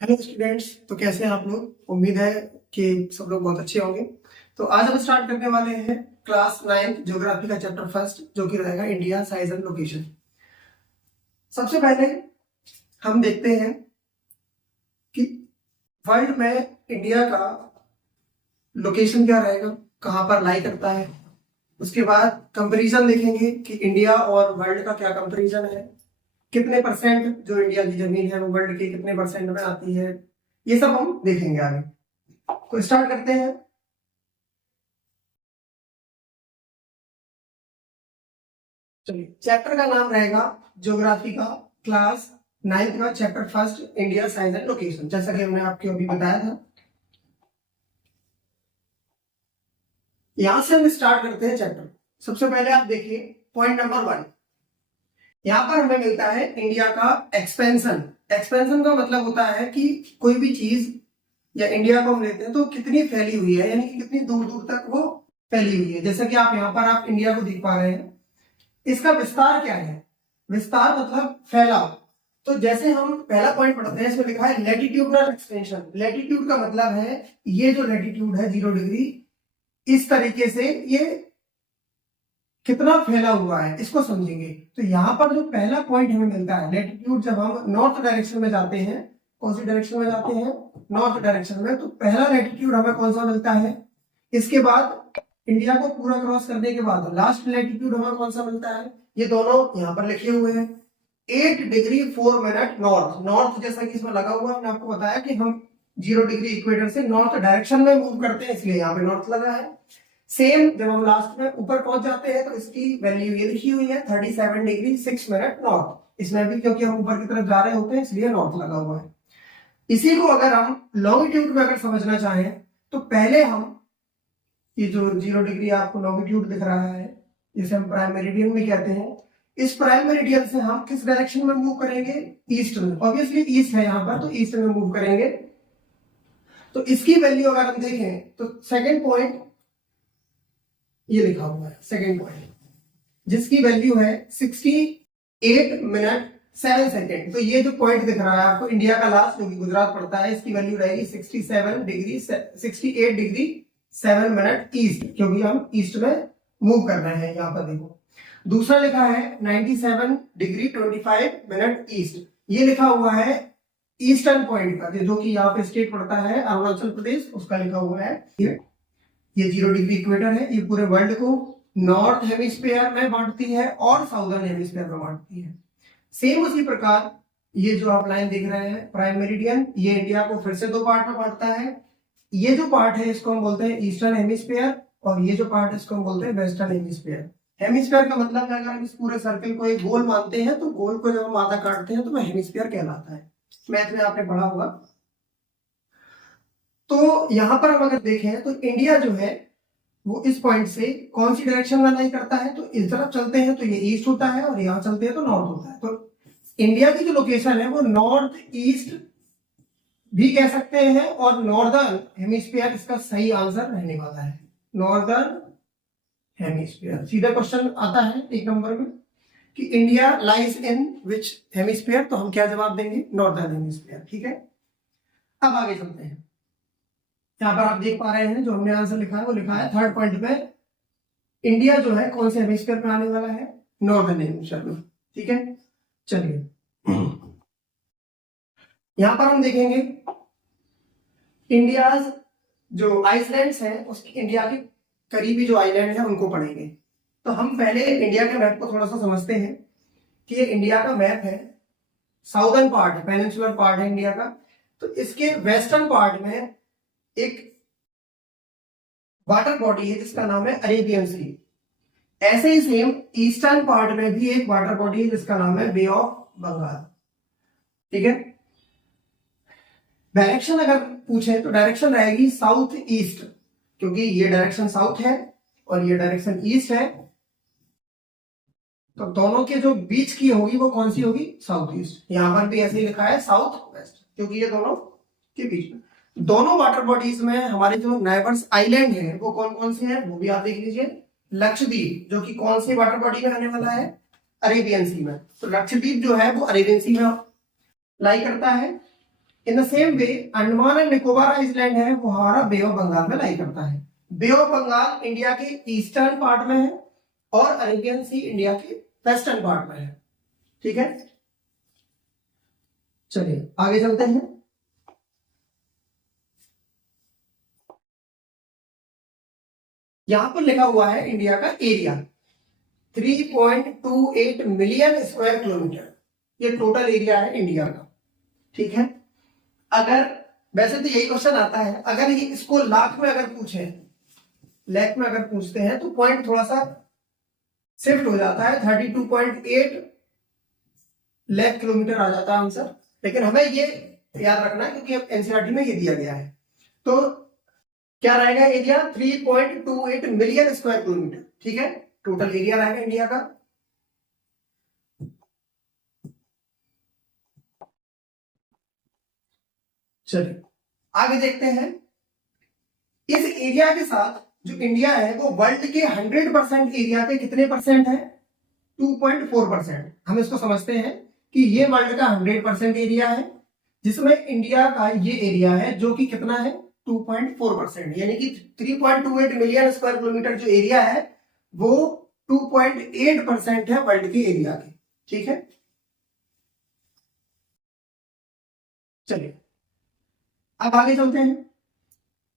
Hello students. तो कैसे हैं आप लोग? उम्मीद है कि सब लोग बहुत अच्छे होंगे। तो आज हम स्टार्ट करने वाले हैं क्लास 9 ज्योग्राफी का चैप्टर फर्स्ट, जो कि रहेगा इंडिया साइज एंड लोकेशन। सबसे पहले हम देखते हैं कि वर्ल्ड में इंडिया का लोकेशन क्या रहेगा, कहाँ पर लाई करता है। उसके बाद कंपैरिजन देखेंगे कि इंडिया और वर्ल्ड का क्या कंपैरिजन है, कितने परसेंट जो इंडिया की जमीन है वो वर्ल्ड के कितने परसेंट में आती है, ये सब हम देखेंगे आगे। तो स्टार्ट करते हैं। चलिए, चैप्टर का नाम रहेगा ज्योग्राफी का क्लास 9 का chapter first, India size and location, जैसा कि हमने आपको अभी बताया था। यहां से हम स्टार्ट करते हैं चैप्टर। सबसे पहले आप देखिए पॉइंट नंबर 1। यहां पर हमें मिलता है इंडिया का एक्सपेंशन। एक्सपेंशन का मतलब होता है कि कोई भी चीज या इंडिया को हम लेते हैं तो कितनी फैली हुई है, यानी कि कितनी दूर दूर तक वो फैली हुई है। जैसे कि आप यहाँ पर आप इंडिया को देख पा रहे हैं, इसका विस्तार क्या है? विस्तार मतलब फैलाव। तो जैसे हम पहला पॉइंट पढ़ते हैं, इसमें लिखा है लैटिट्यूडनल एक्सटेंशन। लैटिट्यूड का मतलब है ये जो लैटिट्यूड है 0 डिग्री, इस तरीके से ये कितना फैला हुआ है इसको समझेंगे। तो यहाँ पर जो पहला पॉइंट हमें मिलता है लैटिट्यूड, जब हम नॉर्थ डायरेक्शन में जाते हैं, कौन सी डायरेक्शन में जाते हैं? नॉर्थ डायरेक्शन में। तो पहला लैटिट्यूड हमें कौन सा मिलता है? इसके बाद इंडिया को पूरा क्रॉस करने के बाद लास्ट लैटिट्यूड हमें कौन सा मिलता है? ये दोनों यहाँ पर लिखे हुए हैं, 8 डिग्री 4 मिनट नॉर्थ। नॉर्थ जैसा कि इसमें लगा हुआ है, हमने आपको बताया कि हम 0 डिग्री इक्वेटर से नॉर्थ डायरेक्शन में मूव करते हैं, इसलिए यहाँ पे नॉर्थ लगा है। सेम जब हम लास्ट में ऊपर पहुंच जाते हैं तो इसकी वैल्यू ये लिखी हुई है 37 डिग्री 6 मिनट नॉर्थ। इसमें भी क्योंकि हम ऊपर की तरफ जा रहे होते हैं इसलिए नॉर्थ लगा हुआ है। इसी को अगर हम लॉन्गिट्यूड में अगर समझना चाहें तो पहले हम ये जो 0 डिग्री आपको लॉन्गिट्यूड दिख रहा है, जिसे हम प्राइम मेरिडियन में कहते हैं, इस प्राइम मेरिडियन से हम किस डायरेक्शन में मूव करेंगे? ईस्ट में। ऑब्वियसली ईस्ट है यहाँ पर, तो ईस्ट में मूव करेंगे। तो इसकी वैल्यू अगर हम देखें तो सेकेंड पॉइंट ये लिखा हुआ है, सेकेंड पॉइंट, जिसकी वैल्यू है 68 मिनट 7 सेकेंड। तो ये जो पॉइंट दिख रहा है आपको, इंडिया का लास्ट जो कि गुजरात पड़ता है, इसकी वैल्यू रहेगी 68 डिग्री 7 मिनट ईस्ट, क्योंकि हम ईस्ट में मूव कर रहे हैं। यहाँ पर देखो दूसरा लिखा है 97 डिग्री 25 मिनट ईस्ट। ये लिखा हुआ है ईस्टर्न पॉइंट का, जो कि यहाँ पे स्टेट पड़ता है अरुणाचल प्रदेश, उसका लिखा हुआ है। ये 0 डिग्री इक्वेटर है, ये पूरे वर्ल्ड को नॉर्थ हेमिस्फीयर में बांटती है और साउदर्न हेमिस्फीयर में बांटती है। सेम उसी प्रकार ये जो आप लाइन देख रहे हैं प्राइम मेरिडियन, ये इंडिया को फिर से 2 पार्ट में बांटता है। ये जो पार्ट है इसको हम बोलते हैं ईस्टर्न हेमिस्फीयर, और ये जो पार्ट है इसको हम बोलते हैं वेस्टर्न हेमिस्फीयर। हेमिस्फीयर का मतलब है, अगर हम इस पूरे सर्कल को एक गोल मानते हैं तो गोल को जब हम आधा काटते हैं तो वह हेमिस्फीयर कहलाता है। मैथ में आपने पढ़ा होगा। तो यहां पर हम अगर देखें तो इंडिया जो है वो इस पॉइंट से कौन सी डायरेक्शन में लाई करता है? तो इस तरफ चलते हैं तो ये ईस्ट होता है, और यहां चलते हैं तो नॉर्थ होता है। तो इंडिया की जो लोकेशन है वो नॉर्थ ईस्ट भी कह सकते हैं, और नॉर्दर्न हेमिस्फीयर इसका सही आंसर रहने वाला है। Northern hemisphere. सीधा क्वेश्चन आता है 1 नंबर में कि India lies in which hemisphere, तो हम क्या जवाब देंगे? Northern hemisphere. ठीक है, अब आगे चलते हैं। यहाँ पर आप देख पा रहे हैं जो हमने आंसर लिखा है वो लिखा है थर्ड पॉइंट पे, इंडिया जो है कौन से हेमिस्फीयर में आने वाला है? नॉर्दर्न हेमिस्फीयर में। ठीक है, चलिए यहां पर हम देखेंगे इंडिया जो आइसलैंड्स है उसकी, इंडिया के करीबी जो आइलैंड है उनको पढ़ेंगे। तो हम पहले इंडिया के मैप को थोड़ा सा समझते हैं कि ये इंडिया का मैप है, साउदर्न पार्ट है, पेनिनसुलर पार्ट है इंडिया का। तो इसके वेस्टर्न पार्ट में एक वाटर बॉडी है जिसका नाम है अरेबियन सी। ऐसे ही सेम ईस्टर्न पार्ट में भी एक वाटर बॉडी है जिसका नाम है बे ऑफ बंगाल। ठीक है, डायरेक्शन अगर पूछे तो डायरेक्शन रहेगी साउथ ईस्ट, क्योंकि ये डायरेक्शन साउथ है और ये डायरेक्शन ईस्ट है। तो दोनों के जो बीच की होगी वो कौन सी होगी? South east. यहां पर भी ऐसे ही लिखा है साउथ वेस्ट, क्योंकि ये दोनों के बीच में। दोनों वाटर बॉडीज में हमारे जो नाइबर्स आइलैंड है वो कौन कौन से हैं वो भी आप देख लीजिए। लक्षद्वीप जो कि कौन सी वाटर बॉडी में आने वाला है? अरेबियन सी में। तो लक्षद्वीप जो है वो अरेबियन सी में लाई करता है। In the same way Andaman and Nicobar island है वो हमारा बे ऑफ बंगाल में लाई करता है। बे ऑफ बंगाल इंडिया के ईस्टर्न पार्ट में है और अरेबियन सी इंडिया के वेस्टर्न पार्ट में है। ठीक है, चलिए आगे चलते हैं। यहां पर लिखा हुआ है इंडिया का एरिया 3.28 मिलियन स्क्वायर किलोमीटर, ये टोटल एरिया है इंडिया का। ठीक है, अगर वैसे तो यही क्वेश्चन आता है, अगर ये इसको लाख में अगर पूछे, लाख में अगर पूछते हैं तो पॉइंट थोड़ा सा शिफ्ट हो जाता है, 32.8 लाख किलोमीटर आ जाता है आंसर। लेकिन हमें ये याद रखना है क्योंकि अब एनसीईआरटी में ये दिया गया है। तो क्या रहेगा एरिया 3.28 मिलियन स्क्वायर किलोमीटर। ठीक है, टोटल एरिया रहेगा इंडिया का। चलिए आगे देखते हैं। इस एरिया के साथ जो इंडिया है वो वर्ल्ड के 100% एरिया के कितने परसेंट है? 2.4%। हम इसको समझते हैं कि ये वर्ल्ड का 100% एरिया है, जिसमें इंडिया का ये एरिया है जो कि कितना है? 2.4%, यानी कि 3.28 मिलियन स्क्वायर किलोमीटर जो एरिया है वो 2.8% है वर्ल्ड के एरिया के। ठीक है, चलिए अब आगे चलते हैं।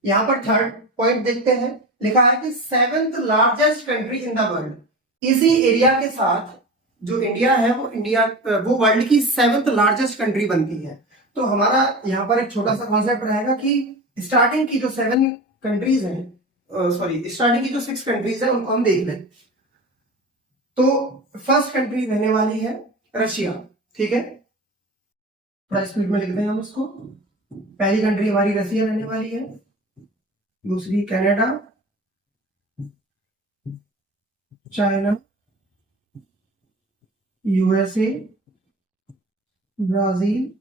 यहां पर थर्ड पॉइंट देखते हैं, लिखा है कि 7th largest country in the world. इसी एरिया के साथ जो इंडिया है वो वर्ल्ड की 7th लार्जेस्ट कंट्री बनती है। तो हमारा यहाँ पर एक छोटा सा कॉन्सेप्ट रहेगा कि स्टार्टिंग की जो 7 कंट्रीज हैं, स्टार्टिंग की जो 6 कंट्रीज है उनको हम देख लें। तो फर्स्ट कंट्री रहने वाली है रशिया। ठीक है, थोड़ा स्पीड में लिखते हैं हम उसको। पहली कंट्री हमारी रशिया रहने वाली है, दूसरी Canada, China, USA, Brazil,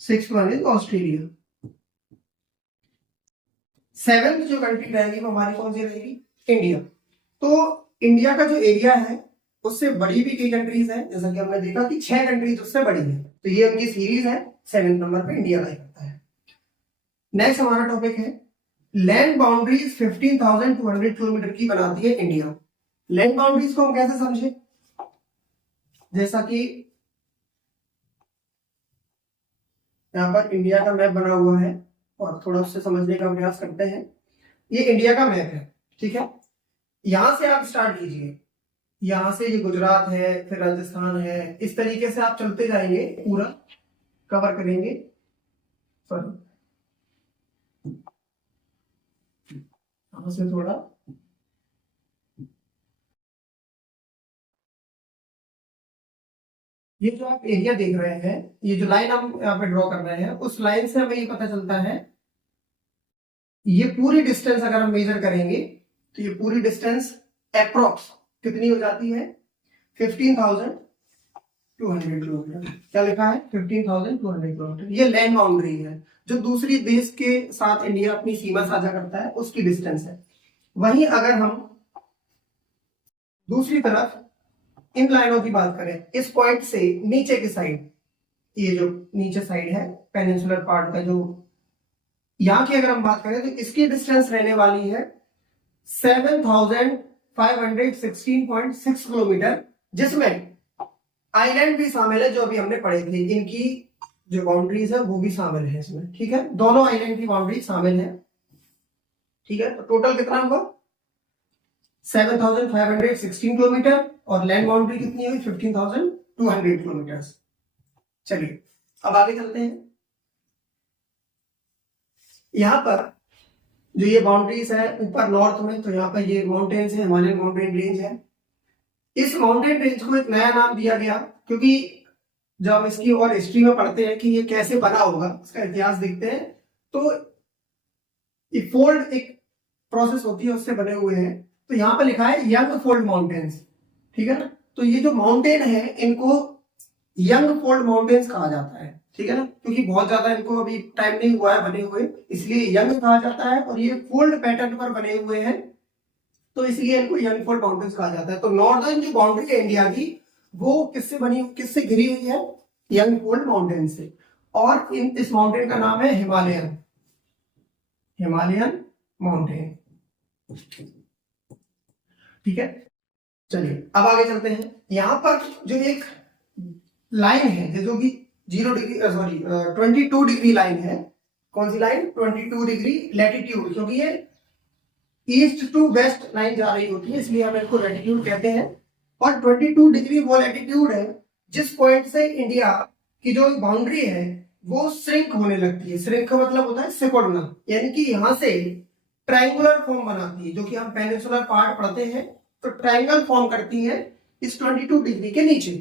6th one is Australia. 7th जो कंट्री रहेगी वो हमारी कौन सी रहेगी? इंडिया। तो इंडिया का जो एरिया है उससे बड़ी भी कई कंट्रीज है, जैसा कि हमने देखा कि 6 कंट्रीज उससे बड़ी है। तो ये उनकी सीरीज है, 7th नंबर पे इंडिया लाई करता है। नेक्स्ट हमारा टॉपिक है लैंड बाउंड्रीज 15,200 किलोमीटर की बनाती है इंडिया। लैंड बाउंड्रीज को हम कैसे समझे? जैसा कि यहां पर इंडिया का मैप बना हुआ है और थोड़ा उससे समझने का प्रयास करते हैं। ये इंडिया का मैप है। ठीक है, यहां से आप स्टार्ट कीजिए, यहां से ये गुजरात है, फिर राजस्थान है, इस तरीके से आप चलते जाएंगे, पूरा कवर करेंगे। सॉरी, यहां से थोड़ा ये जो आप एरिया देख रहे हैं, ये जो लाइन हम यहाँ पे ड्रॉ कर रहे हैं, उस लाइन से हमें ये पता चलता है ये पूरी डिस्टेंस अगर हम मेजर करेंगे तो ये पूरी डिस्टेंस अप्रोक्स कितनी हो जाती है? 15,200 किलोमीटर। क्या लिखा है? 15,200 किलोमीटर। ये लैंड बाउंड्री है जो दूसरी देश के साथ इंडिया अपनी सीमा साझा करता है, उसकी डिस्टेंस है। वहीं अगर हम दूसरी तरफ इन लाइनों की बात करें, इस पॉइंट से नीचे की साइड, ये जो नीचे साइड है पेनिनसुलर पार्ट का, जो यहां की अगर हम बात करें तो इसकी डिस्टेंस रहने वाली है 7,516.6 किलोमीटर, जिसमें आइलैंड भी शामिल है जो अभी हमने पढ़े थे। इनकी जो बाउंड्रीज है वो भी शामिल है इसमें। ठीक है, दोनों आइलैंड की बाउंड्री शामिल है। ठीक है, तो टोटल कितना हुआ? 7,516 किलोमीटर और लैंड बाउंड्री कितनी हुई? 15,200 किलोमीटर। चलिए अब आगे चलते हैं। यहां पर जो ये बाउंड्रीज है ऊपर नॉर्थ में, तो यहाँ पर ये माउंटेन्स है, हिमालयन माउंटेन रेंज है। इस माउंटेन रेंज को एक नया नाम दिया गया क्योंकि जब हम इसकी और हिस्ट्री में पढ़ते हैं कि ये कैसे बना होगा, इसका इतिहास देखते हैं, तो ये फोल्ड एक प्रोसेस होती है उससे बने हुए हैं। तो यहाँ पर लिखा है यंग फोल्ड माउंटेन्स। ठीक है ना, तो ये जो माउंटेन है इनको यंग फोल्ड माउंटेन्स कहा जाता है। ठीक है ना, क्योंकि बहुत ज्यादा इनको अभी टाइम नहीं हुआ है बने हुए, इसलिए यंग कहा जाता है। और ये फोल्ड पैटर्न पर बने हुए हैं तो इसलिए इनको यंग फोल्ड माउंटेन्स कहा जाता है। तो नॉर्दर्न जो बाउंड्री है इंडिया की वो किससे बनी, किससे घिरी हुई है? यंग फोल्ड माउंटेन से। और इस माउंटेन का नाम है हिमालयन माउंटेन। ठीक है, चलिए अब आगे चलते हैं। यहां पर जो एक लाइन है जो कि 22 डिग्री लाइन है, कौन सी लाइन? 22 डिग्री लैटिट्यूड, क्योंकि ये ईस्ट टू वेस्ट लाइन जा रही होती है, इसलिए हम इसको लैटिट्यूड कहते हैं। और 22 डिग्री वो लैटिट्यूड है जिस पॉइंट से इंडिया की जो बाउंड्री है वो श्रिंक होने लगती है। श्रिंक का मतलब होता है सिकुड़ना, यानी कि यहां से ट्रायंगुलर फॉर्म बनाती है, जो कि हम पेनिनसुलर पार्ट पढ़ते हैं, तो ट्रायंगल फॉर्म करती है इस 22 डिग्री के नीचे।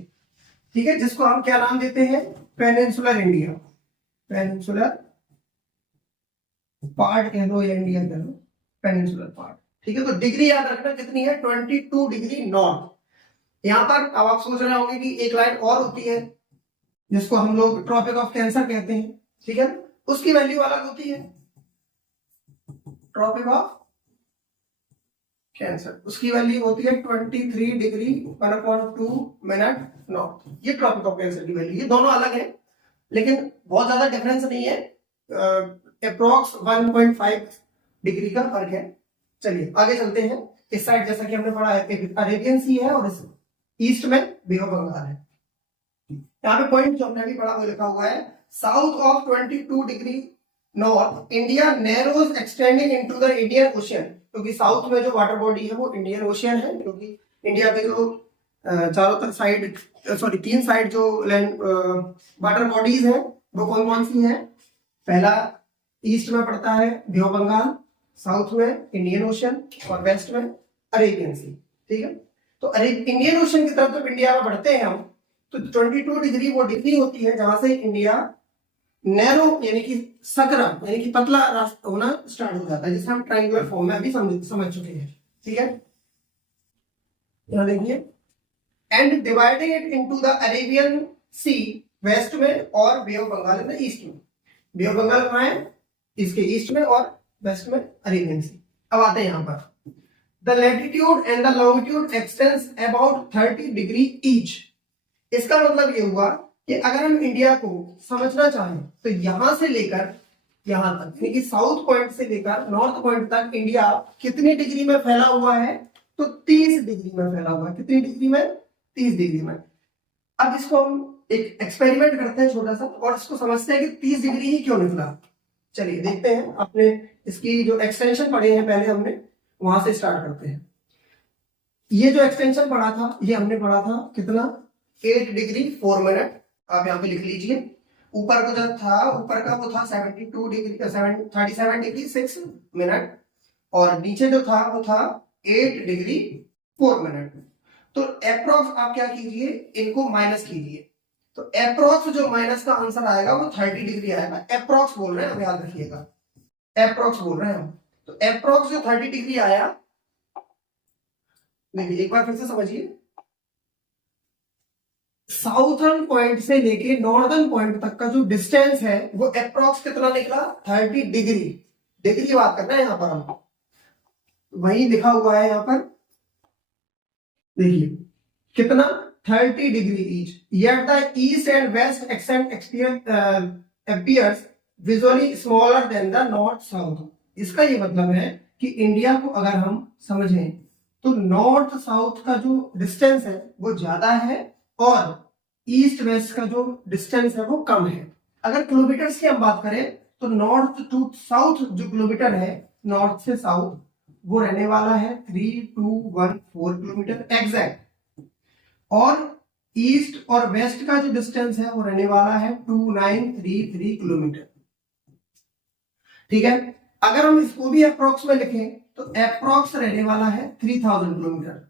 ठीक है, जिसको हम क्या नाम देते हैं? पेनिनसुलर इंडिया, पेनिनसुलर पार्ट कह लो या इंडिया कह लो, पेनिनसुलर पार्ट। ठीक है, तो डिग्री याद रखना कितनी है? 22 डिग्री नॉर्थ। यहां पर अब आप सोच रहे होंगे कि एक लाइन और होती है जिसको हम लोग ट्रॉपिक ऑफ कैंसर कहते हैं। ठीक है, उसकी वैल्यू अलग होती है, ट्रॉपिक ऑफ कैंसर, उसकी वैल्यू होती है 23 डिग्री 1/2 मिनट नॉर्थ। ये ट्रॉपिक ऑफ कैंसर की वैल्यू, ये दोनों अलग है लेकिन बहुत ज्यादा डिफरेंस नहीं है, अप्रोक्स 1.5 डिग्री का फर्क है। चलिए आगे चलते हैं। इस साइड जैसा कि हमने पढ़ा है अरेबियन सी है और इस ईस्ट में बे ऑफ बंगाल है। यहाँ पे पॉइंट जो हमने अभी पढ़ा वो लिखा हुआ है, south of 22 degree north India narrows extending into the Indian ocean, क्योंकि साउथ में जो वाटर बॉडी है वो इंडियन ओशियन है, क्योंकि इंडिया के जो चारों तरफ साइड तीन साइड जो लैंड वाटर बॉडीज है वो कौन कौन सी है? पहला ईस्ट में पड़ता है बे ऑफ बंगाल, साउथ में इंडियन ओशन और वेस्ट में अरेबियन सी। ठीक है, तो इंडियन ओशन की तरफ जब इंडिया में बढ़ते हैं हम, तो 22 डिग्री वो डिग्री होती है जहां से इंडिया नैरो यानी कि सकरा यानी कि पतला रास्ता होना स्टार्ट हो जाता है, जिसे हम ट्रायंगुलर फॉर्म में अभी समझ चुके हैं। ठीक है, यहां देखिए, and dividing it into the Arabian sea west में और bay of Bengal in the east में। बे ऑफ बंगाल कहां है? इसके ईस्ट में, और वेस्ट में अरेबियन सी। अब आते हैं यहां पर, the latitude and the longitude x tends about 30 degree each. इसका मतलब ये हुआ कि अगर हम इंडिया को समझना चाहें तो यहां से लेकर यहां तक, यानी कि साउथ पॉइंट से लेकर नॉर्थ पॉइंट तक इंडिया कितनी डिग्री में फैला हुआ है? तो 30 डिग्री में फैला हुआ है। कितनी डिग्री में? 30 डिग्री में। अब इसको हम एक एक्सपेरिमेंट करते हैं छोटा सा, और इसको समझते हैं कि 30 डिग्री ही क्यों निकला। चलिए देखते हैं, अपने इसकी जो एक्सटेंशन पढ़े हैं पहले हमने, वहां से स्टार्ट करते हैं। ये जो एक्सटेंशन पढ़ा था ये हमने पढ़ा था कितना? 8 डिग्री 4 मिनट। आप यहाँ पे लिख लीजिए, ऊपर का जो था ऊपर का वो था 72 डिग्री 37 डिग्री 6 मिनट, और नीचे जो था वो था 8 डिग्री 4 मिनट। तो अप्रोक्स आप क्या कीजिए, इनको माइनस कीजिए, तो अप्रोक्स जो माइनस का आंसर आएगा वो 30 डिग्री आएगा। अप्रोक्स बोल रहे हैं, अब याद रखिएगा, अप्रोक्स बोल रहे हैं हम। तो अप्रोक्स जो 30 डिग्री आया, देखिए एक बार फिर से समझिए, साउथर्न पॉइंट से लेके नॉर्दर्न पॉइंट तक का जो डिस्टेंस है वो अप्रोक्स कितना निकला? 30 डिग्री। डिग्री बात करना है यहां पर हम, वही लिखा हुआ है यहां पर, देखिए कितना? 30 degree each. yet the east and west extent appears visually smaller than the north south। इसका ये मतलब है कि इंडिया को अगर हम समझें तो नॉर्थ साउथ का जो डिस्टेंस है वो ज्यादा है और ईस्ट वेस्ट का जो डिस्टेंस है वो कम है। अगर किलोमीटर्स की हम बात करें तो नॉर्थ टू साउथ जो किलोमीटर है, नॉर्थ से साउथ, वो रहने वाला है 3214 किलोमीटर एग्जैक्ट, और ईस्ट और वेस्ट का जो डिस्टेंस है वो रहने वाला है 2933 किलोमीटर। ठीक है, अगर हम इसको भी अप्रोक्स में लिखें तो अप्रोक्स रहने वाला है 3000 किलोमीटर।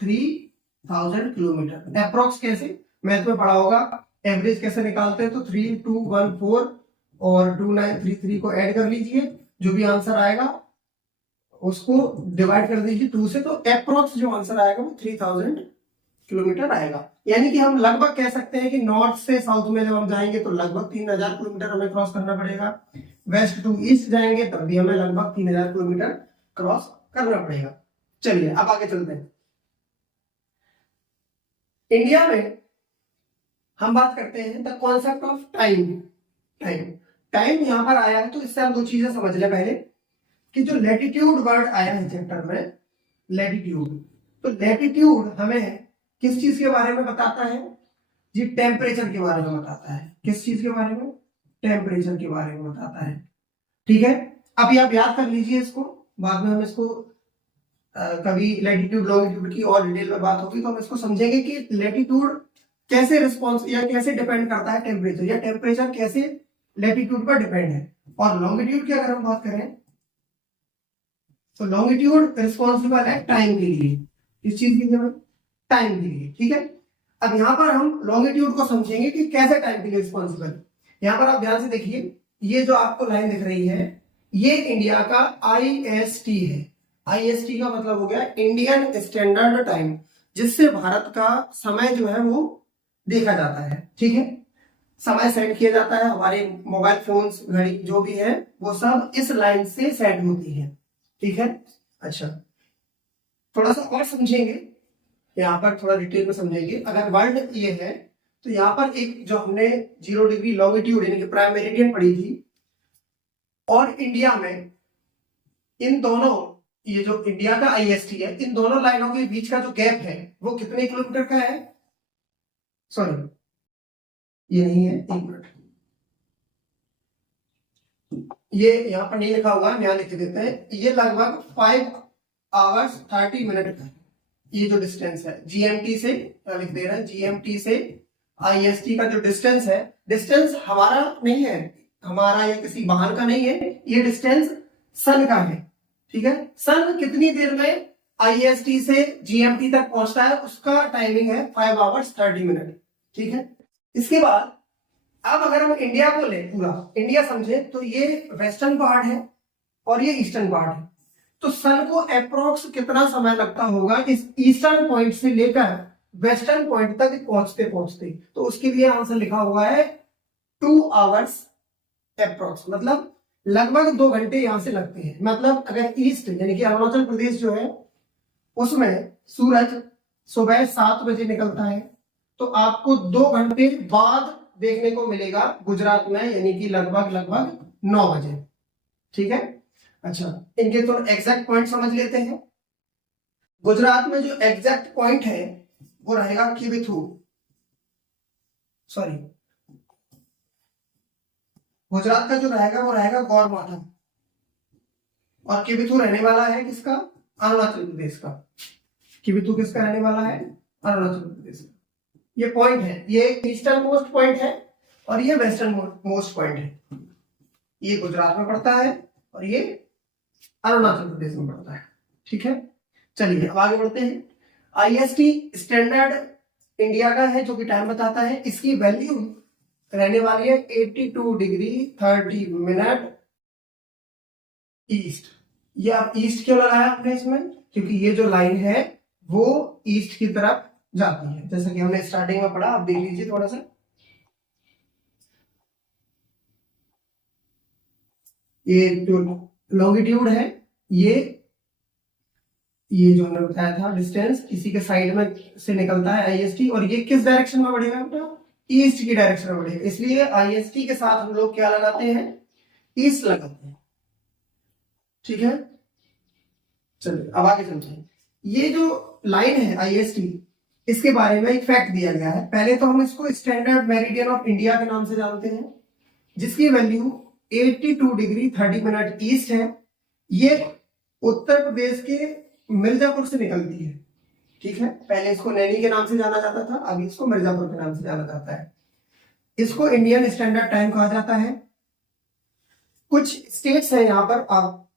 3000 kilometre approx. कैसे? मैथ में पढ़ा होगा, एवरेज कैसे निकालते हैं, तो 3214 और 2933 को ऐड कर लीजिए, जो भी आंसर आएगा उसको डिवाइड कर दीजिए 2 से, तो अप्रोक्स जो आंसर आएगा वो 3000 किलोमीटर आएगा। यानी कि हम लगभग कह सकते हैं कि नॉर्थ से साउथ में जब हम जाएंगे तो लगभग 3000 किलोमीटर हमें क्रॉस करना पड़ेगा, वेस्ट टू ईस्ट जाएंगे तब भी हमें लगभग 3000 किलोमीटर क्रॉस करना पड़ेगा। चलिए अब आगे चलते हैं। इंडिया में हम बात करते हैं the concept of time. Time. Time यहाँ पर आया है तो इससे हम दो चीजें समझ लें पहले, कि जो लैटिट्यूड वर्ड आया है चैप्टर में, लैटिट्यूड, तो लैटिट्यूड हमें किस चीज के बारे में बताता है जी? टेम्परेचर के बारे में बताता है। किस चीज के बारे में? टेम्परेचर के बारे में बताता है। ठीक है, अभी आप याद कर लीजिए इसको, बाद में हम इसको कभी लैटिट्यूड लॉन्गिट्यूड की और डिटेल में बात होगी तो हम इसको समझेंगे कि लैटिट्यूड कैसे रिस्पॉन्स या कैसे डिपेंड करता है टेम्परेचर, या टेम्परेचर कैसे लैटिट्यूड पर डिपेंड है। और लॉन्गिट्यूड की अगर हम बात करें तो लॉन्गिट्यूड रिस्पॉन्सिबल है टाइम के लिए। इस चीज के लिए, टाइम के लिए। ठीक है, अब यहाँ पर हम लॉन्गिट्यूड को समझेंगे कि कैसे टाइम के लिए रिस्पॉन्सिबल। यहाँ पर आप ध्यान से देखिए, ये जो आपको लाइन दिख रही है ये इंडिया का IST है। IST का मतलब हो गया इंडियन स्टैंडर्ड टाइम, जिससे भारत का समय जो है वो देखा जाता है। ठीक है, समय सेट किया जाता है, हमारे मोबाइल फोन्स, घड़ी जो भी है वो सब इस लाइन से सेट होती है। ठीक है, अच्छा थोड़ा सा और समझेंगे, यहाँ पर थोड़ा डिटेल में समझेंगे। अगर वर्ल्ड ये है तो यहाँ पर एक जो हमने 0 डिग्री लॉन्गिट्यूड यानी कि प्राइम मेरिडियन पढ़ी थी, और इंडिया में इन दोनों, ये जो इंडिया का IST है, इन दोनों लाइनों के बीच का जो गैप है वो कितने किलोमीटर का है? सॉरी ये नहीं है, 1 मिनट, ये यहाँ पर नहीं लिखा हुआ है, यहाँ लिख देते हैं। ये लगभग 5 आवर्स 30 मिनट का ये जो डिस्टेंस है GMT से, लिख दे रहे हैं GMT से IST का जो डिस्टेंस है, डिस्टेंस हमारा नहीं है, हमारा या किसी बाहर का नहीं है, ये डिस्टेंस सन का है। ठीक है, सन कितनी देर में IST से GMT तक पहुंचता है उसका टाइमिंग है 5 आवर्स 30 मिनट। ठीक है, इसके बाद अब अगर हम इंडिया को ले, पूरा इंडिया समझे, तो ये वेस्टर्न पार्ट है और ये ईस्टर्न पार्ट है, तो सन को अप्रोक्स कितना समय लगता होगा इस ईस्टर्न पॉइंट से लेकर वेस्टर्न पॉइंट तक पहुंचते पहुंचते? तो उसके लिए आंसर लिखा हुआ है 2 आवर्स अप्रोक्स, मतलब लगभग 2 घंटे यहां से लगते हैं। मतलब अगर ईस्ट यानी कि अरुणाचल प्रदेश जो है उसमें सूरज सुबह 7 बजे निकलता है, तो आपको 2 घंटे बाद देखने को मिलेगा गुजरात में, यानी कि लगभग 9 बजे। ठीक है, अच्छा इनके तो एग्जैक्ट पॉइंट समझ लेते हैं। गुजरात में जो एग्जैक्ट पॉइंट है वो रहेगा किबिथू, सॉरी गुजरात का जो रहेगा वो रहेगा गौरमाथा, और किबिथू रहने वाला है किसका? अरुणाचल प्रदेश का। किबिथू किसका रहने वाला है? अरुणाचल प्रदेश का। ये पॉइंट है, ये ईस्टर्न मोस्ट पॉइंट है और ये वेस्टर्न मोस्ट पॉइंट है। ये गुजरात में पड़ता है और ये अरुणाचल प्रदेश में पड़ता है। ठीक है, चलिए अब आगे बढ़ते हैं। IST स्टैंडर्ड इंडिया का है जो कि टाइम बताता है, इसकी वैल्यू रहने वाली है 82 डिग्री 30 मिनट ईस्ट। ये आप ईस्ट क्यों लगाया आपने इसमें? क्योंकि ये जो लाइन है वो ईस्ट की तरफ जाती है, जैसा कि हमने स्टार्टिंग में पढ़ा, आप देख लीजिए थोड़ा सा। ये जो लॉन्गिट्यूड है ये जो हमने बताया था डिस्टेंस, इसी के साइड में से निकलता है IST, और ये किस डायरेक्शन में बढ़ेगा बेटा? ईस्ट की डायरेक्शन में बढ़ेगा, इसलिए IST के साथ हम लोग क्या लगाते हैं? ईस्ट लगाते हैं। ठीक है, चलिए अब आगे चलते हैं। ये जो लाइन है IST, इसके बारे में एक फैक्ट दिया गया है। पहले तो हम इसको स्टैंडर्ड मेरिडियन ऑफ इंडिया के नाम से जानते हैं, जिसकी वैल्यू 82 डिग्री 30 मिनट ईस्ट है। ये उत्तर प्रदेश के मिर्जापुर से निकलती है। ठीक है, पहले इसको नैनी के नाम से जाना जाता था, अभी इसको मिर्जापुर के नाम से जाना जाता है। इसको इंडियन स्टैंडर्ड टाइम कहा जाता है। कुछ स्टेट्स हैं यहाँ पर, आप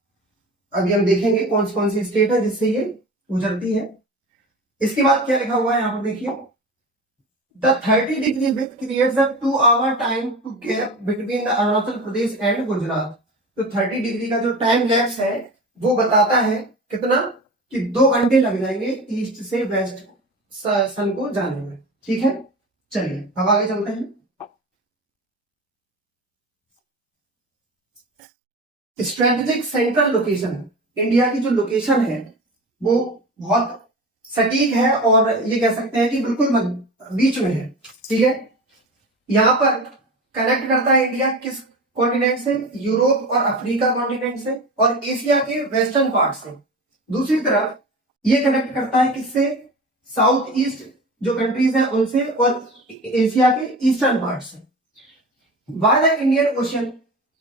अभी हम देखेंगे कौन सी स्टेट है जिससे ये गुजरती है। इसके बाद क्या लिखा हुआ है यहाँ पर देखिए, the 30 degree with creates a 2 hour time to gap between the Arunachal Pradesh and Gujarat. तो 30 डिग्री का जो टाइम लैप्स है वो बताता है कितना, कि 2 घंटे लग जाएंगे ईस्ट से वेस्ट सन को जाने में। ठीक है, चलिए अब आगे चलते हैं। स्ट्रेटेजिक सेंट्रल लोकेशन, इंडिया की जो लोकेशन है वो बहुत सटीक है और ये कह सकते हैं कि बिल्कुल बीच में है। ठीक है, यहाँ पर कनेक्ट करता है इंडिया किस कॉन्टिनेंट से, यूरोप और अफ्रीका कॉन्टिनेंट से और एशिया के वेस्टर्न पार्ट से। दूसरी तरफ ये कनेक्ट करता है किससे, साउथ ईस्ट जो कंट्रीज हैं उनसे और एशिया के ईस्टर्न पार्ट से। बाय द इंडियन ओशन,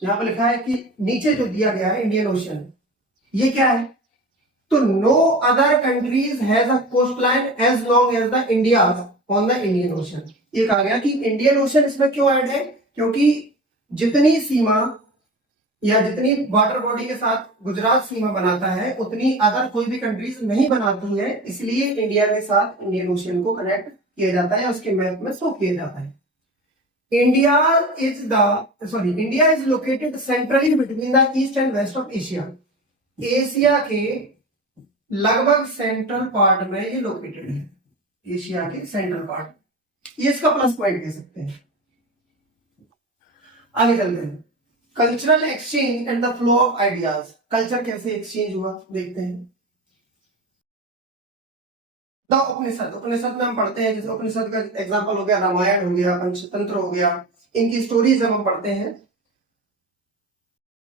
यहां पर लिखा है कि नीचे जो दिया गया है इंडियन ओशन, ये क्या है, तो no other countries has a coast line as long as the India on the Indian ocean. ये कहा गया कि इंडियन ओशन इसमें क्यों ऐड है, क्योंकि जितनी सीमा या जितनी वाटर बॉडी के साथ गुजरात सीमा बनाता है उतनी अदर कोई भी कंट्रीज नहीं बनाती है, इसलिए इंडिया के साथ इंडियन ओशन को कनेक्ट किया जाता है, उसके मैप में शो किया जाता है। India is located centrally between the east and west of Asia. Asia के लगभग सेंट्रल पार्ट में ये लोकेटेड है, एशिया के सेंट्रल पार्ट, ये इसका प्लस पॉइंट कह सकते हैं। आगे चलते हैं, cultural exchange and the flow of ideas. Culture कैसे एक्सचेंज हुआ देखते हैं। द उपनिषद, उपनिषद में हम पढ़ते हैं, जैसे उपनिषद का एग्जांपल हो गया रामायण हो गया, पंचतंत्र हो गया, इनकी स्टोरीज जब हम पढ़ते हैं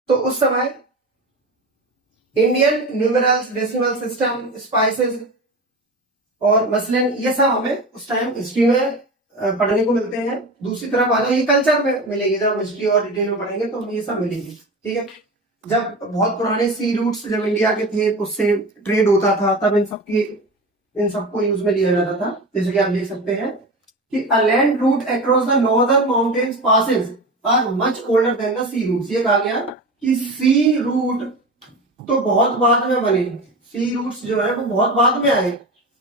तो उस समय Indian numerals, decimal system, spices और मसलन ये सब हमें उस टाइम हिस्ट्री में पढ़ने को मिलते हैं। दूसरी तरफ आ जाओ, ये कल्चर में मिलेगी, जब हिस्ट्री और डिटेल में पढ़ेंगे तो ये सब मिलेगी, ठीक है। जब बहुत पुराने सी रूट्स जब इंडिया के थे उससे ट्रेड होता था, तब इन सबको यूज में लिया जाता था। जैसे कि आप देख सकते हैं कि a land route across the northern mountains passes are much older than the sea routes. ये कहा गया कि सी रूट तो बहुत बाद में बने, सी रूट्स जो है वो बहुत बाद में आए,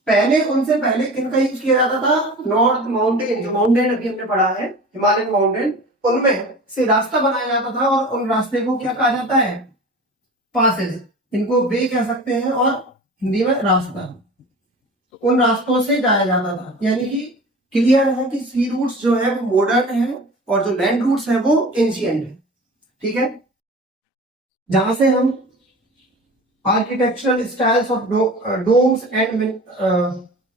पहले उनसे पहले किनका यूज किया जाता था, नॉर्थ माउंटेन, जो माउंटेन अभी हमने पढ़ा है हिमालयन माउंटेन, उनमें से रास्ता बनाया जाता था और उन रास्ते को क्या कहा जाता है, पासेस। इनको वे कह सकते हैं और हिंदी में रास्ता। उन रास्तों से जाया जाता था, यानी कि क्लियर है कि सी रूट्स जो है वो मॉडर्न है और जो लैंड रूट्स है वो एंशिएंट है, ठीक है। जहां से हम architectural styles of domes and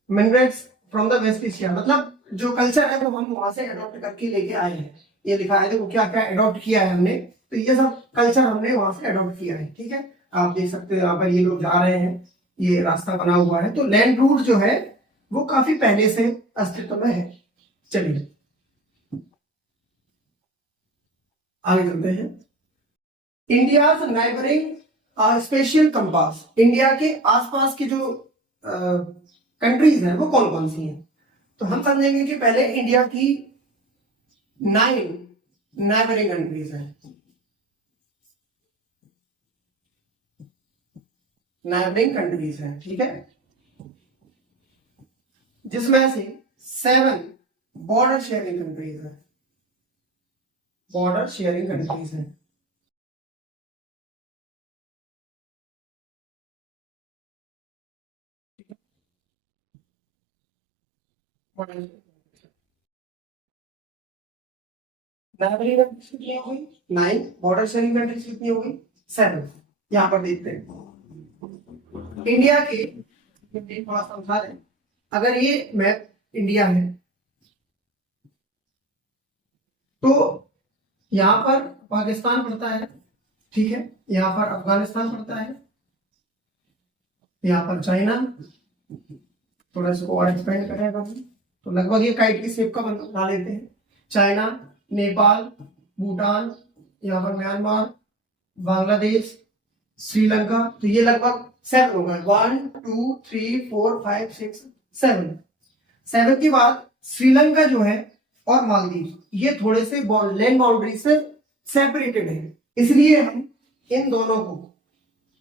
minarets from the west Asia, मतलब जो कल्चर है वो हम वहां से अडॉप्ट करके लेके आए हैं। ये लिखा है देखो क्या क्या अडॉप्ट किया है हमने, तो ये सब कल्चर हमने वहां से अडॉप्ट किया है, ठीक है। आप देख सकते हो यहाँ पर ये लोग जा रहे हैं, ये रास्ता बना हुआ है, तो लैंड रूट जो है वो काफी पहले से अस्तित्व में है। चलिए आगे चलते हैं। India neighbouring special compass, India के आसपास की जो कंट्रीज हैं वो कौन कौन सी हैं, तो हम समझेंगे कि पहले इंडिया की 9 नाइबरिंग कंट्रीज हैं, नाइबरिंग कंट्रीज हैं, ठीक है, जिसमें से 7 बॉर्डर शेयरिंग कंट्रीज हैं, बॉर्डर शेयरिंग कंट्रीज हैं। नाइबरिंग कंट्रीज कितनी हो गई, 9, बॉर्डर शेयरिंग कंट्रीज कितनी हो गई, 7। यहां पर देखते हैं इंडिया के, थोड़ा समझा दें, अगर ये मैप इंडिया है तो यहां पर पाकिस्तान पड़ता है, ठीक है, यहां पर अफगानिस्तान पड़ता है, यहां पर चाइना, थोड़ा इसको और एक्सपेंड करेगा तो लगभग ये काइट की शेप का बना लेते हैं, चाइना, नेपाल, भूटान, यहाँ पर म्यांमार, बांग्लादेश, श्रीलंका, तो ये लगभग 7 हो गए, 1 2 3 4 5 6 7। 7 के बाद श्रीलंका जो है और मालदीव, ये थोड़े से लैंड बाउंड्री से सेपरेटेड है, इसलिए हम इन दोनों को,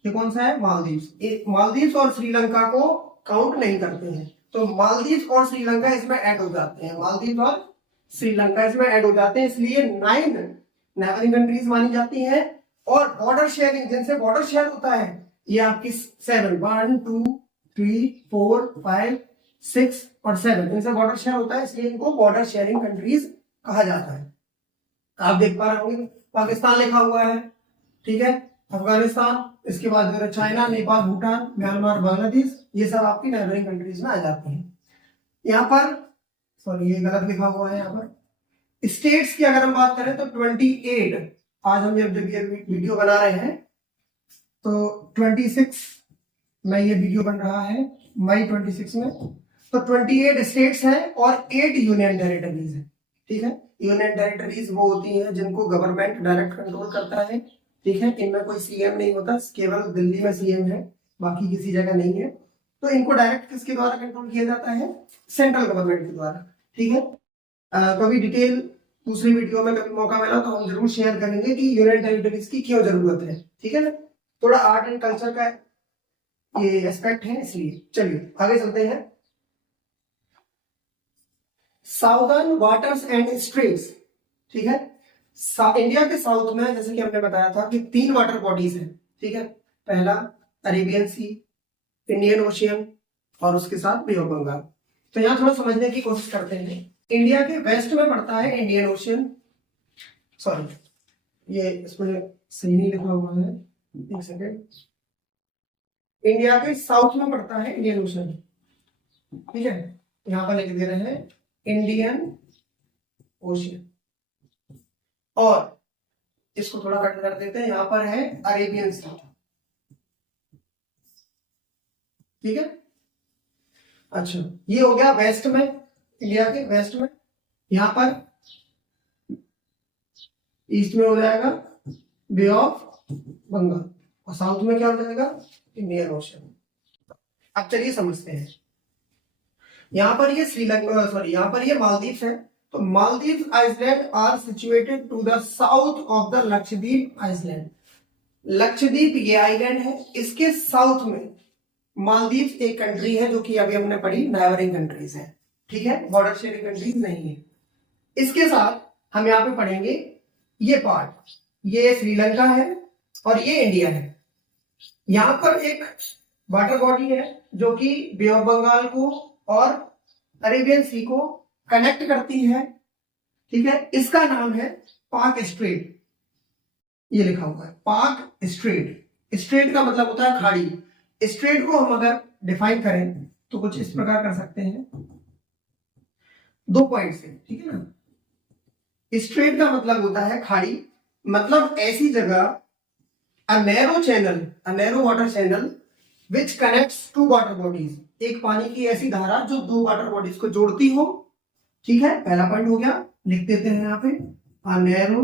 ये कौन सा है, मालदीव और श्रीलंका को काउंट नहीं करते हैं, तो मालदीव और श्रीलंका इसमें ऐड हो जाते हैं, मालदीव और श्रीलंका इसमें ऐड हो जाते हैं, इसलिए 9 नेबरिंग कंट्रीज मानी जाती हैं। और बॉर्डर शेयरिंग, जिनसे बॉर्डर शेयर होता है, ये आपकी 7, 1 2 3 4 5 6 और 7, इनसे बॉर्डर शेयर होता है, इसलिए इनको बॉर्डर शेयरिंग कंट्रीज कहा जाता है। आप देख पा रहे होंगे पाकिस्तान लिखा हुआ है, ठीक है, अफगानिस्तान, इसके बाद चाइना, नेपाल, भूटान, म्यांमार, बांग्लादेश, ये सब आपकी नेबरिंग कंट्रीज में आ जाती हैं। यहाँ पर सॉरी ये गलत लिखा हुआ है, यहाँ पर स्टेट्स की अगर हम बात करें तो 28, आज हम जब ये वीडियो बना रहे हैं तो 26 में ये वीडियो बन रहा है, मई 26 में। तो 28 स्टेट्स हैं और 8 यूनियन टेरिटरीज है। ठीक है, यूनियन टेरिटरीज वो होती हैं जिनको गवर्नमेंट डायरेक्ट कंट्रोल करता है। ठीक है, इनमें कोई सीएम नहीं होता, केवल दिल्ली में सीएम है, बाकी किसी जगह नहीं है। तो इनको डायरेक्ट किसके द्वारा कंट्रोल किया जाता है? सेंट्रल गवर्नमेंट के द्वारा। ठीक है, कभी डिटेल दूसरी वीडियो में कभी मौका मिला तो हम जरूर शेयर करेंगे कि यूनियन टेरिटरीज की क्यों जरूरत है। ठीक है ना, थोड़ा आर्ट एंड कल्चर का ये एस्पेक्ट है, इसलिए चलिए आगे चलते हैं। Southern waters and straits. ठीक है, इंडिया के साउथ में जैसे कि हमने बताया था कि 3 वाटर बॉडीज हैं। ठीक है, पहला अरेबियन सी, इंडियन ओशियन और उसके साथ बे ऑफ बंगाल। तो यहां थोड़ा समझने की कोशिश करते हैं। इंडिया के वेस्ट में पड़ता है इंडियन ओशियन, सॉरी ये इसमें सही नहीं लिखा हुआ है, एक सेकेंड। इंडिया के साउथ में पड़ता है इंडियन ओशियन। ठीक है, यहां पर लिख दे रहे हैं इंडियन ओशियन, और इसको थोड़ा कट कर देते हैं, यहां पर है अरेबियन सी। ठीक है, अच्छा ये हो गया वेस्ट में, इंडिया के वेस्ट में। यहां पर ईस्ट में हो जाएगा बे ऑफ बंगाल और साउथ में क्या हो जाएगा? Indian ocean. अब चलिए समझते हैं। यहां पर ये श्रीलंका, सॉरी यहां पर ये मालदीव है। तो Maldives island are situated to the south of the Lakshadweep island. Lakshadweep ये आइलैंड है, इसके साउथ में मालदीव एक कंट्री है जो कि अभी हमने पढ़ी नाइबरिंग कंट्रीज है। ठीक है, बॉर्डर शेयरिंग कंट्रीज नहीं है। इसके साथ हम यहाँ पे पढ़ेंगे ये पार्ट, ये श्रीलंका है और ये इंडिया है। यहां पर एक वाटर बॉडी है जो कि बे ऑफ बंगाल को और अरेबियन सी को कनेक्ट करती है। ठीक है, इसका नाम है पाक स्ट्रेट, ये लिखा हुआ है पाक स्ट्रेट। स्ट्रेट का मतलब होता है खाड़ी। स्ट्रेट को हम अगर डिफाइन करें तो कुछ इस प्रकार कर सकते हैं, 2 पॉइंट से। ठीक है ना, स्ट्रेट का मतलब होता है खाड़ी, मतलब ऐसी जगह, a narrow channel, a narrow water channel which connects 2 water bodies, एक पानी की ऐसी धारा जो 2 वाटर बॉडीज को जोड़ती हो। ठीक है, पहला पॉइंट हो गया, लिख देते हैं यहाँ पे a narrow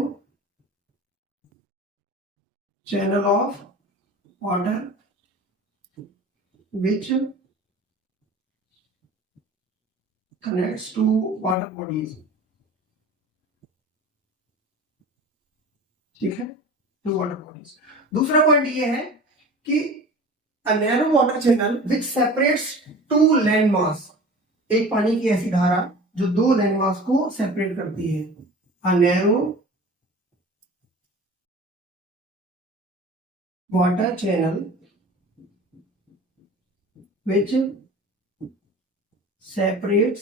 channel of water which connects to water bodies। ठीक है, 2 वाटर बॉडीज। दूसरा पॉइंट ये है कि a narrow water channel which separates 2 land mass, एक पानी की ऐसी धारा जो 2 लैंड मास को सेपरेट करती है। a narrow water channel which separates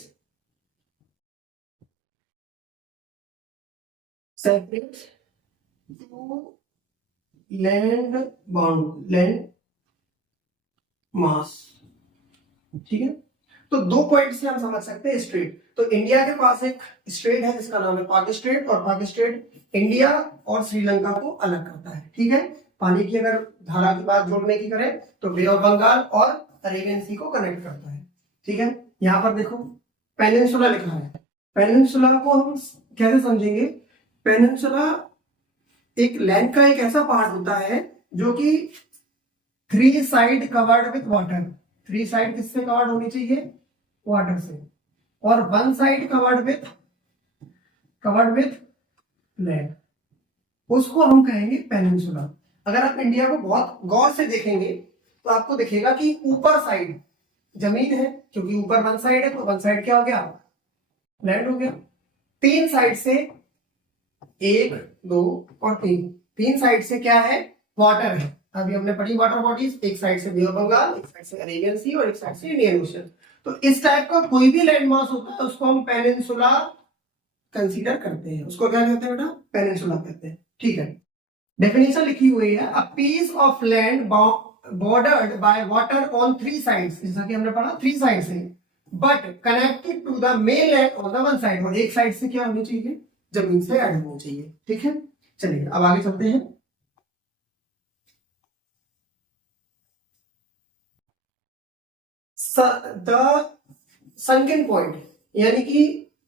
2 land mass. ठीक है, तो 2 पॉइंट से हम समझ सकते हैं स्ट्रेट। तो इंडिया के पास एक स्ट्रेट है जिसका नाम है पाक स्ट्रेट, और पाक स्ट्रेट इंडिया और श्रीलंका को अलग करता है। ठीक है, पानी की अगर धारा की बात जोड़ने की करें तो बे ऑफ बंगाल और अरेबियन सी को कनेक्ट करता है। ठीक है, यहां पर देखो पेनिनसुला लिखा है। पेनिनसुला को हम कैसे समझेंगे? पेनिनसुला एक लैंड का एक ऐसा पार्ट होता है जो कि 3 side covered with water. 3 side किससे कवर्ड होनी चाहिए? वाटर से, और 1 साइड कवर्ड विथ लैंड, उसको हम कहेंगे पेनिनसुला। अगर आप इंडिया को बहुत गौर से देखेंगे तो आपको दिखेगा कि ऊपर साइड जमीन है, क्योंकि ऊपर 1 साइड है, तो 1 साइड क्या हो गया? लैंड हो गया। 3 साइड से 1, 2 और 3 साइड से क्या है? वाटर है। अभी हमने पढ़ी वाटर बॉडीज, एक साइड से बे ऑफ बंगाल, एक साइड से अरेबियन सी और एक साइड से इंडियन ओशन। तो इस टाइप का कोई भी लैंड मास होता है उसको हम पेनिनसुला कंसीडर करते हैं। उसको क्या कहते हैं बेटा? पेनिनसुला कहते हैं। ठीक है, डेफिनेशन लिखी हुई है, a piece of land bordered by water on 3 sides, जैसा कि हमने पढ़ा 3 साइड से, but connected to the mainland on the 1 side. और एक साइड से क्या होनी चाहिए? जमीन से ऐड होनी चाहिए। ठीक है, चलिए अब आगे चलते हैं। द संकिन पॉइंट, यानी कि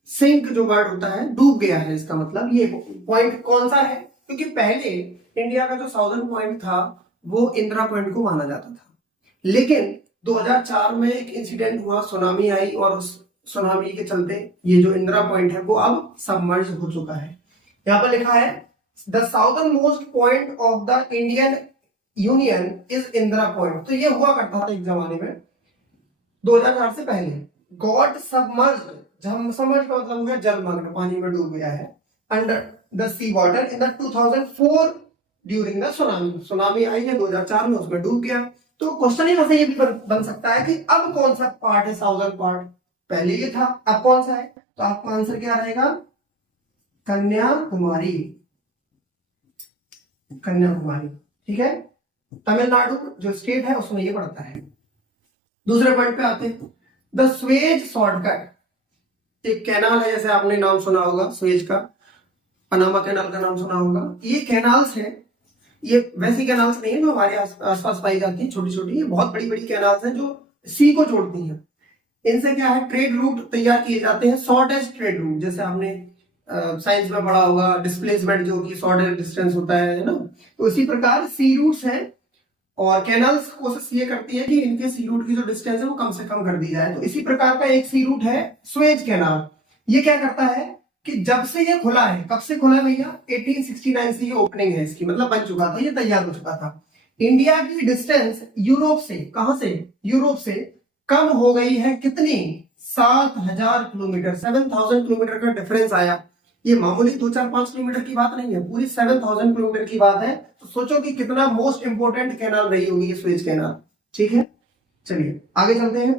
सिंक जो वर्ड होता है, डूब गया है, इसका मतलब ये पॉइंट कौन सा है? क्योंकि पहले इंडिया का जो साउदर्न पॉइंट था वो इंदिरा पॉइंट को माना जाता था, लेकिन 2004 में एक इंसिडेंट हुआ, सुनामी आई, और उस सुनामी के चलते ये जो इंदिरा पॉइंट है वो अब सबमर्ज हो चुका है। यहाँ पर लिखा है the southern most point of the Indian union is Indira point. तो ये हुआ करता था एक जमाने में 2004 से पहले। गॉट सबमर्ज्ड, सबमर्ज का मतलब हो गया जलमग्न, पानी में डूब गया है, under the sea water in the 2004 during the tsunami. Tsunami आई है 2004 में, उसमें डूब गया। तो क्वेश्चन यहाँ से ये भी बन सकता है कि अब कौन सा पार्ट है साउदर्न पार्ट? पहले ये था, अब कौन सा है? तो आपका आंसर क्या रहेगा? कन्याकुमारी। कन्याकुमारी, ठीक है। तमिलनाडु जो स्टेट है उसमें ये पड़ता है। दूसरे पॉइंट पे आते हैं, द स्वेज शॉर्टकट। एक कैनाल है, जैसे आपने नाम सुना होगा स्वेज का, पनामा कैनाल का नाम सुना होगा। ये कैनाल्स है, ये वैसी कैनाल्स नहीं है जो हमारे आसपास पाई जाती है, छोटी छोटी, ये बहुत बड़ी बड़ी कैनाल्स हैं जो सी को जोड़ती हैं। इनसे क्या है, ट्रेड रूट तैयार किए जाते हैं, शॉर्टेस्ट ट्रेड रूट। जैसे आपने साइंस में पढ़ा होगा डिस्प्लेसमेंट, जो कि शॉर्टेस्ट डिस्टेंस होता है ना, तो इसी प्रकार सी रूट्स हैं, और कैनाल्स कोशिश ये करती है कि इनके सी रूट की जो डिस्टेंस है वो कम से कम कर दी जाए। तो इसी प्रकार का एक सी रूट है स्वेज कैनाल। ये क्या करता है कि जब से ये खुला है, कब से खुला भैया? 1869 से ये ओपनिंग है इसकी, मतलब बन चुका था, ये तैयार हो चुका था। इंडिया की डिस्टेंस यूरोप से, कहां से? यूरोप से कम हो गई है कितनी? 7000 किलोमीटर, 7000 किलोमीटर का डिफरेंस आया। ये मामूली 2-4-5 किलोमीटर की बात नहीं है, पूरी 7000 किलोमीटर की बात है। तो सोचो कि कितना मोस्ट इंपोर्टेंट कैनाल रही होगी ये स्वेज कैनाल। ठीक है, चलिए आगे चलते हैं।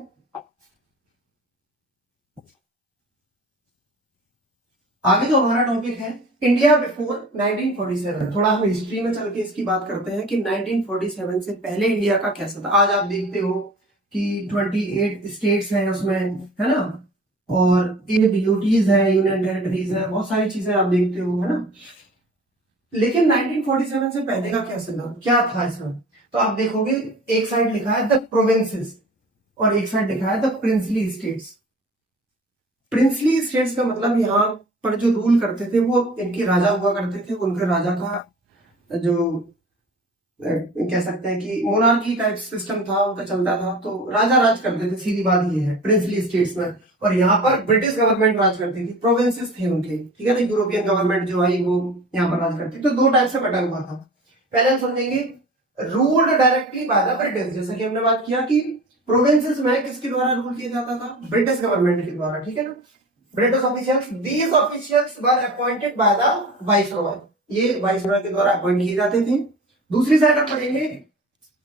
आगे जो हमारा टॉपिक है, इंडिया बिफोर 1947। थोड़ा हम हिस्ट्री में चल के इसकी बात करते हैं कि 1947 से पहले इंडिया का कैसा था। आज आप देखते हो कि 28 स्टेट्स हैं उसमें, है ना, और 8 यूटीज है, यूनियन टेरिटरीज है, बहुत सारी चीजें आप देखते हो, है ना। लेकिन 1947 से पहले का क्या था इसमें? तो आप देखोगे एक साइड लिखा है द प्रोविंसेस और एक साइड लिखा है the princely states. Princely states का मतलब यहाँ पर जो रूल करते थे वो इनके राजा हुआ करते थे। उनके राजा का जो कह सकते हैं कि मोनार्की टाइप सिस्टम था, उनका चलता था, तो राजा राज करते थे, सीधी बात ये है प्रिंसली स्टेट्स में। और यहाँ पर ब्रिटिश गवर्नमेंट राज करती थी, प्रोविंसेस थे उनके, ठीक है ना। यूरोपियन गवर्नमेंट जो आई वो यहाँ पर राज करती, तो दो टाइप से बटा हुआ था। पहले हम समझेंगे ruled directly by the British. जैसा कि हमने बात किया कि प्रोविंसेस में किसके द्वारा रूल किया जाता था? ब्रिटिश गवर्नमेंट के द्वारा, ठीक है ना। British officials, these officials were appointed by the viceroy. ये वाइसरॉय के द्वारा अपॉइंट किए जाते थे। दूसरी साइड आप पढ़ेंगे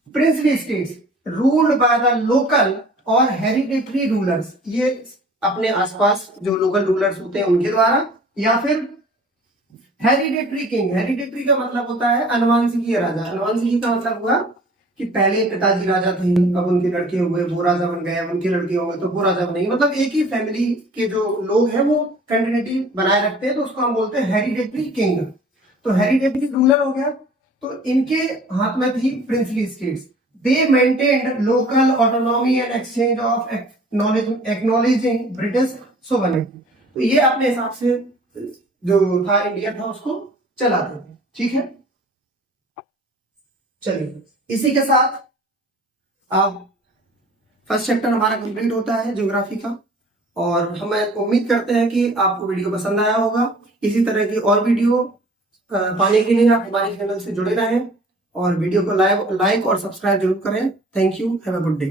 princely states ruled by the local और हेरिडेटरी रूलर्स। ये अपने आसपास जो लोकल रूलर्स होते हैं उनके द्वारा, या फिर हेरिडेटरी किंग। हेरिडेटरी का मतलब होता है अनुवांशिकीय राजा। अनुवांशिकी का मतलब हुआ कि पहले पिताजी राजा थे, अब उनके लड़के हुए, वो राजा बन गए, अब उनके लड़के हो गए तो वो राजा बनेंगे। मतलब एक ही फैमिली के जो लोग हैं वो कंटिन्यूटी बनाए रखते हैं, तो उसको हम बोलते हैं हेरिडेटरी किंग। तो हेरिडेटरी रूलर हो गया, तो इनके हाथ में थी princely states. They maintained local autonomy and exchange of acknowledging British sovereignty. तो ये अपने हिसाब से जो था इंडिया था उसको चलाते थे, ठीक है। चलिए इसी के साथ अब फर्स्ट चैप्टर हमारा कंप्लीट होता है ज्योग्राफी का, और हम उम्मीद करते हैं कि आपको वीडियो पसंद आया होगा। इसी तरह की और वीडियो पाने के लिए आप हमारे चैनल से जुड़े रहें और वीडियो को लाइक और सब्सक्राइब जरूर करें। Thank you, have a good day.